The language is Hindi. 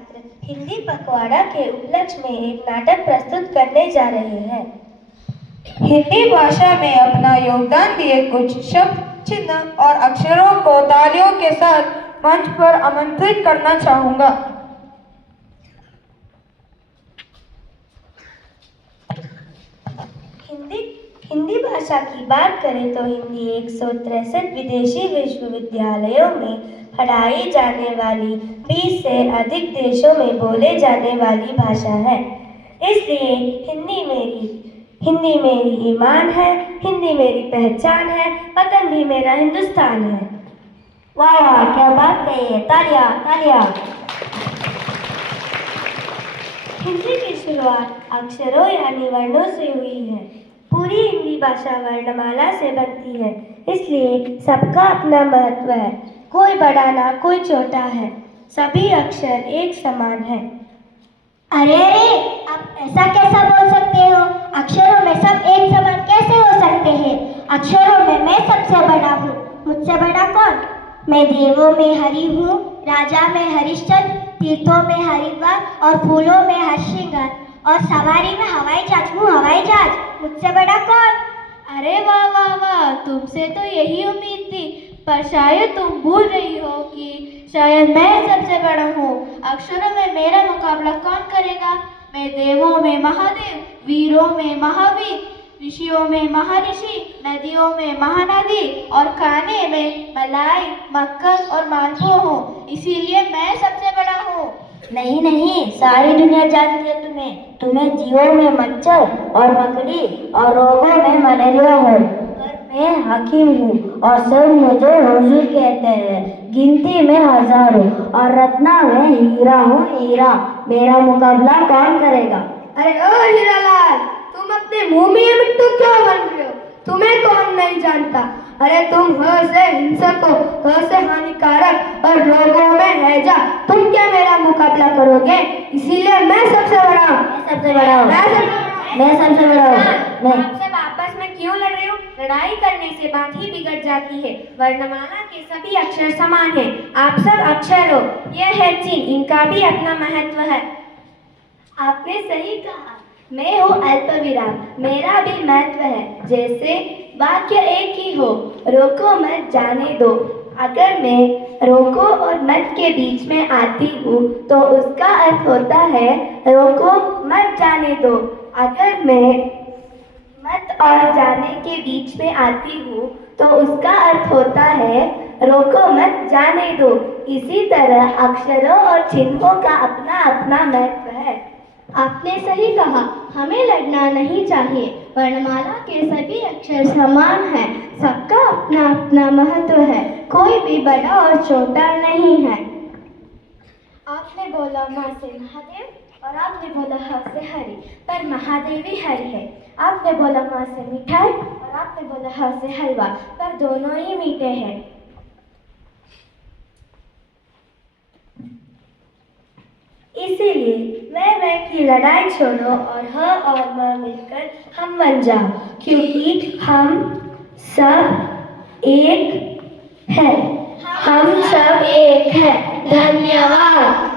छात्र हिंदी पखवाड़ा के उपलक्ष्य में एक नाटक प्रस्तुत करने जा रहे हैं। हिंदी भाषा में अपना योगदान दिए कुछ शब्द, चिन्ह और अक्षरों को तालियों के साथ मंच पर आमंत्रित करना चाहूँगा। हिंदी भाषा की बात करें तो हिंदी 163 विदेशी विश्वविद्यालयों में पढ़ाई जाने वाली 20 से अधिक देशों में बोले जाने वाली भाषा है। इसलिए हिंदी मेरी ईमान है, हिंदी मेरी पहचान है, वतन भी मेरा हिंदुस्तान है। वाह वाह, क्या बात कही है, तालियां तालियां। हिंदी की शुरुआत अक्षरों यानी वर्णों से हुई है। पूरी हिंदी भाषा वर्णमाला से बनती है, इसलिए सबका अपना महत्व है। कोई बड़ा ना कोई छोटा है, सभी अक्षर एक समान है। अरे आप ऐसा कैसा बोल सकते हो? अक्षरों में सब एक समान कैसे हो सकते हैं? अक्षरों में मैं सबसे बड़ा हूँ। मुझसे बड़ा कौन? मैं देवों में हरि हूँ, राजा में हरिश्चंद्र, तीर्थों में हरिद्वार और फूलों में हरश्रृंगार और सवारी में हवाई जहाज हूँ, हवाई जहाज। मुझसे बड़ा कौन? अरे वाह वाह वाह, तुमसे तो यही उम्मीद थी, पर शायद तुम भूल रही हो कि शायद मैं सबसे बड़ा हूँ। अक्षरों में मेरा मुकाबला कौन करेगा? मैं देवों में महादेव, वीरों में महावीर, ऋषियों में महर्षि, नदियों में महानदी और खाने में मलाई, मक्खन और मालपुआ हूँ, इसीलिए मैं सबसे बड़ा हूँ। नहीं नहीं, सारी दुनिया जानती है तुम्हें। तुम्हें जीवों में मच्छर और मकड़ी और रोगों में मलेरिया है, पर मैं हकीम हूँ और सब मुझे हुजूर कहते हैं। गिनती में हजारों और रत्ना में हीरा हूँ, हीरा। मेरा मुकाबला कौन करेगा? अरे ओ हीरालाल, तुम अपने मुंह में मिट्टू क्यों बन रहे हो? तुम्हें कौन नहीं जानता? अरे तुम ह से हिंसक हो, ह से हानिकारक और रोगों में हैजा। तुम क्या मेरा मुकाबला करोगे? इसीलिए मैं सबसे बड़ा हूँ। मैं सबसे बड़ा हूँ। मैं सबसे बड़ा हूँ। मैं आप सब आपस में क्यों लड़ रहे हो? लड़ाई करने से बात ही बिगड़ जाती है। वर्णमाला के सभी अक्षर समान हैं। आप सब अक्षर हो। यह है चीन, इनका भी अपना महत्व है। आपने सही कहा, मैं हूँ अल्पविराम, मेरा भी महत्व है। जैसे वाक्य एक ही हो, रोको मत जाने दो। अगर मैं रोको और मत के बीच में आती हूँ तो उसका अर्थ होता है रोको मत जाने दो। अगर मैं मत और जाने के बीच में आती हूँ तो उसका अर्थ होता है रोको मत जाने दो। इसी तरह अक्षरों और चिन्हों का अपना अपना महत्व है। आपने सही कहा, हमें लड़ना नहीं चाहिए। वर्णमाला के सभी अक्षर समान हैं, सबका अपना अपना महत्व है, कोई भी बड़ा और छोटा नहीं है। आपने बोला माँ से महादेव और आपने बोला ह से हरि, पर महादेव ही हरि है। आपने बोला माँ से मिठाई और आपने बोला ह से हलवा, पर दोनों ही मीठे हैं। इसीलिए मैं की लड़ाई छोड़ो और ह और म मिलकर हम बन जाओ, क्योंकि हम सब एक हैं। हम सब एक हैं। धन्यवाद।